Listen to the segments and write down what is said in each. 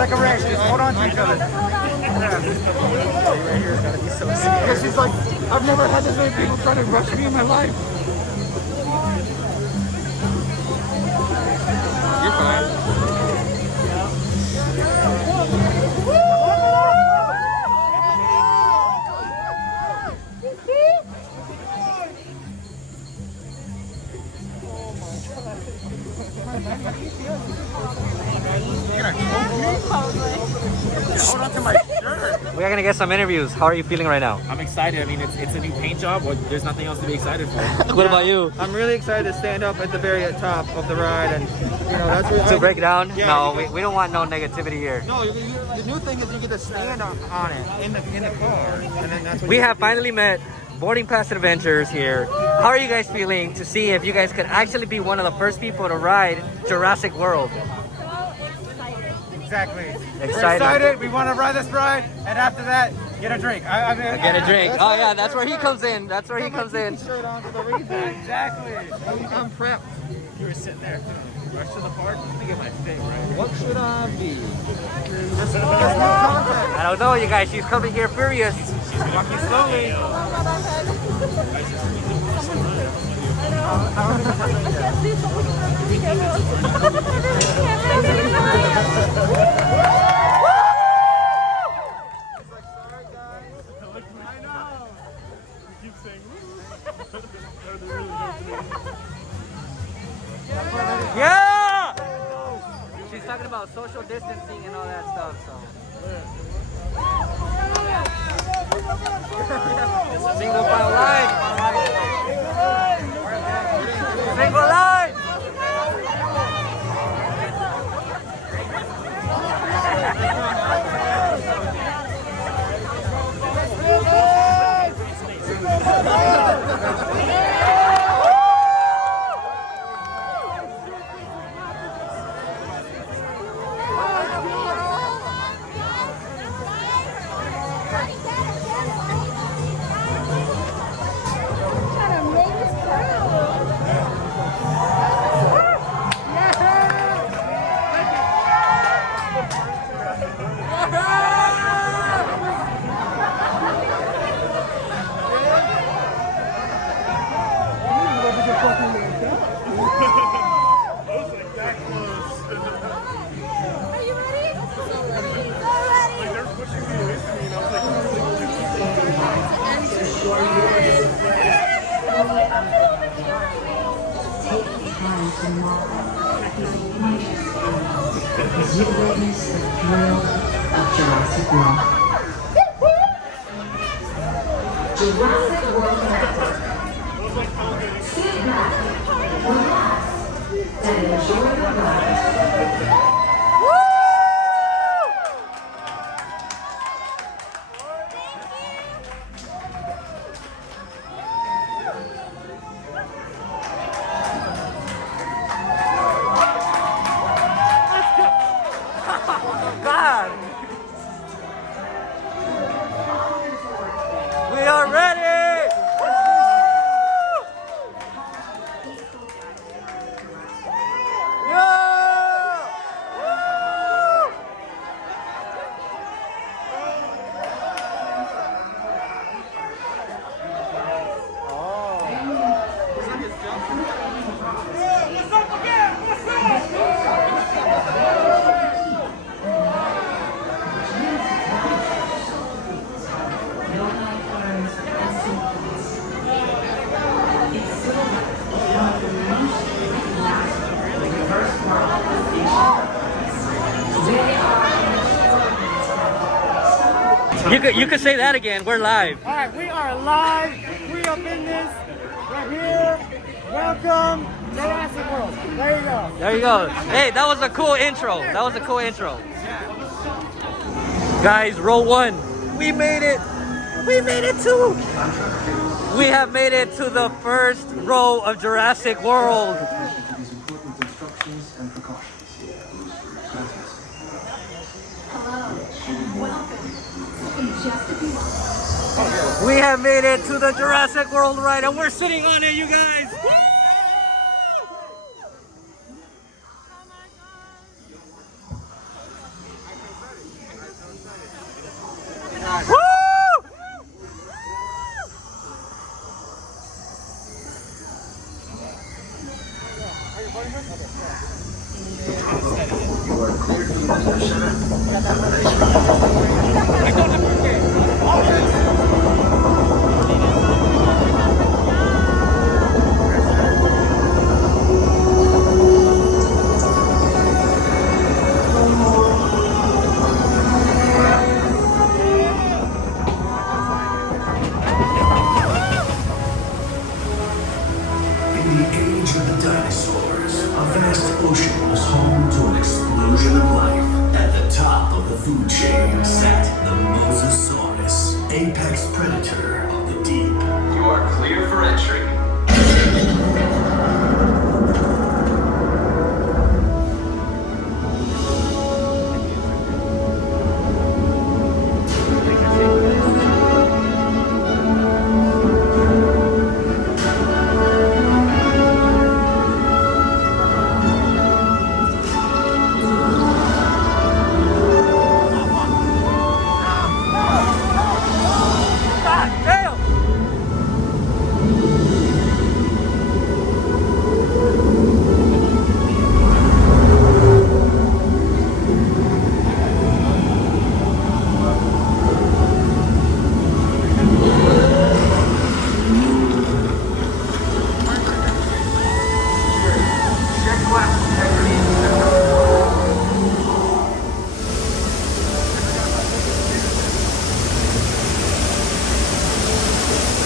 It's like a race. Just hold on to each other. Right here is gonna be so scary. Because she's like, I've never had this many people trying to rush me in my life. You're fine. Hold on to my shirt. We're gonna get some interviews. How are you feeling right now? I'm excited. I mean, it's a new paint job. There's nothing else to be excited for. What about you? I'm really excited to stand up at the very top of the ride, and that's what To break it down? Yeah, No, we don't want no negativity here. No, the new thing is you get to stand on it in the car, and then that's what We have finally met Boarding Pass Adventures here. How are you guys feeling to see if you guys could actually be one of the first people to ride Jurassic World? Exactly. Excited. We're excited. We want to ride this ride, and after that, get a drink. Get a drink. Oh yeah, that's where he comes in. That's where he comes in. Shirt on for the reason. Exactly. I'm prepped. You were sitting there. Rush to the park. Let me get my fit, right? What should I be? I don't know, you guys. She's coming here furious. She's walking slowly. Yeah! She's talking about social distancing and all that stuff, so. Single file line. Single line. As you witness the thrill of Jurassic World. Jurassic World Network. Sit back, relax, and enjoy the ride. God! We are ready! Woo! Yeah! Woo! You could say that again. We're live. All right, we are live. We up in this. We're here. Welcome, Jurassic World. There you go. There you go. Hey, that was a cool intro. That was a cool intro. Guys, row one. We made it. We made it too. We have made it to the first row of Jurassic World. We have made it to the Jurassic World ride and we're sitting on it, you guys. apex predator of the deep. You are clear for entry.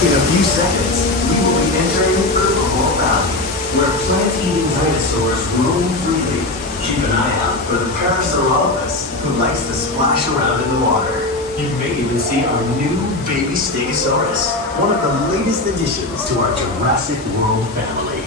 In a few seconds, we will be entering Herbivore Valley, where plant-eating dinosaurs roam freely. Keep an eye out for the Parasaurolophus, who likes to splash around in the water. You may even see our new baby Stegosaurus, one of the latest additions to our Jurassic World family.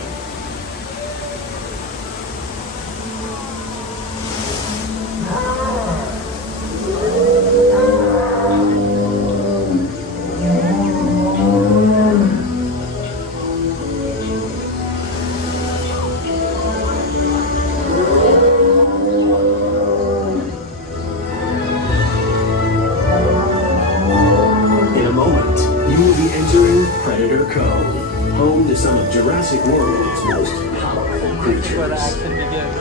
Predator Cove, home to some of Jurassic World's most powerful creatures. Where the action begins.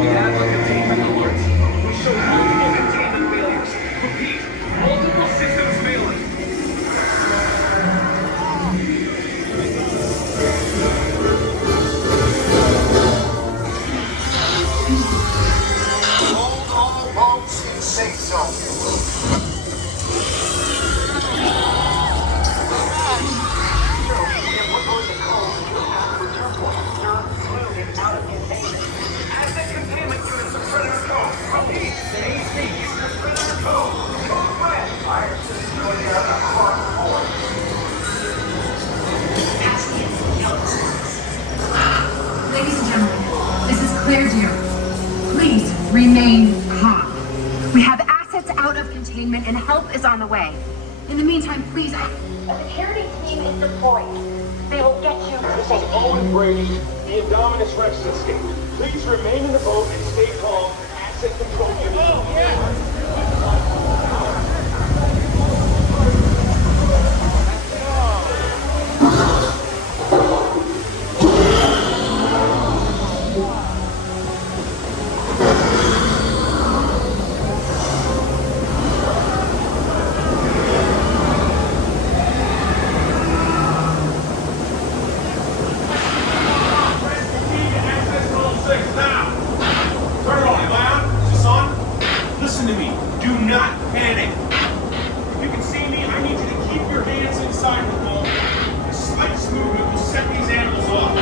We have a containment alert. We show multiple containment failures. Repeat, multiple systems failing. Hold all boats in safe zone. Asset containment units of Predator Cove. Repeat, ACs of Predator Cove. Code red. Fire to destroy the other across the board. Ladies and gentlemen, this is Claire Deer. Please remain calm. We have assets out of containment and help is on the way. In the meantime, please. A security team is deployed. They will get you to This is safety. Owen Brady. The Indominus Rex has escaped. Please remain in the boat and stay calm. Asset control units. Access code 6 now. Turn it on. Am I on? Is this on? Listen to me. Do not panic. If you can see me, I need you to keep your hands inside the boat. The slightest movement will set these animals off.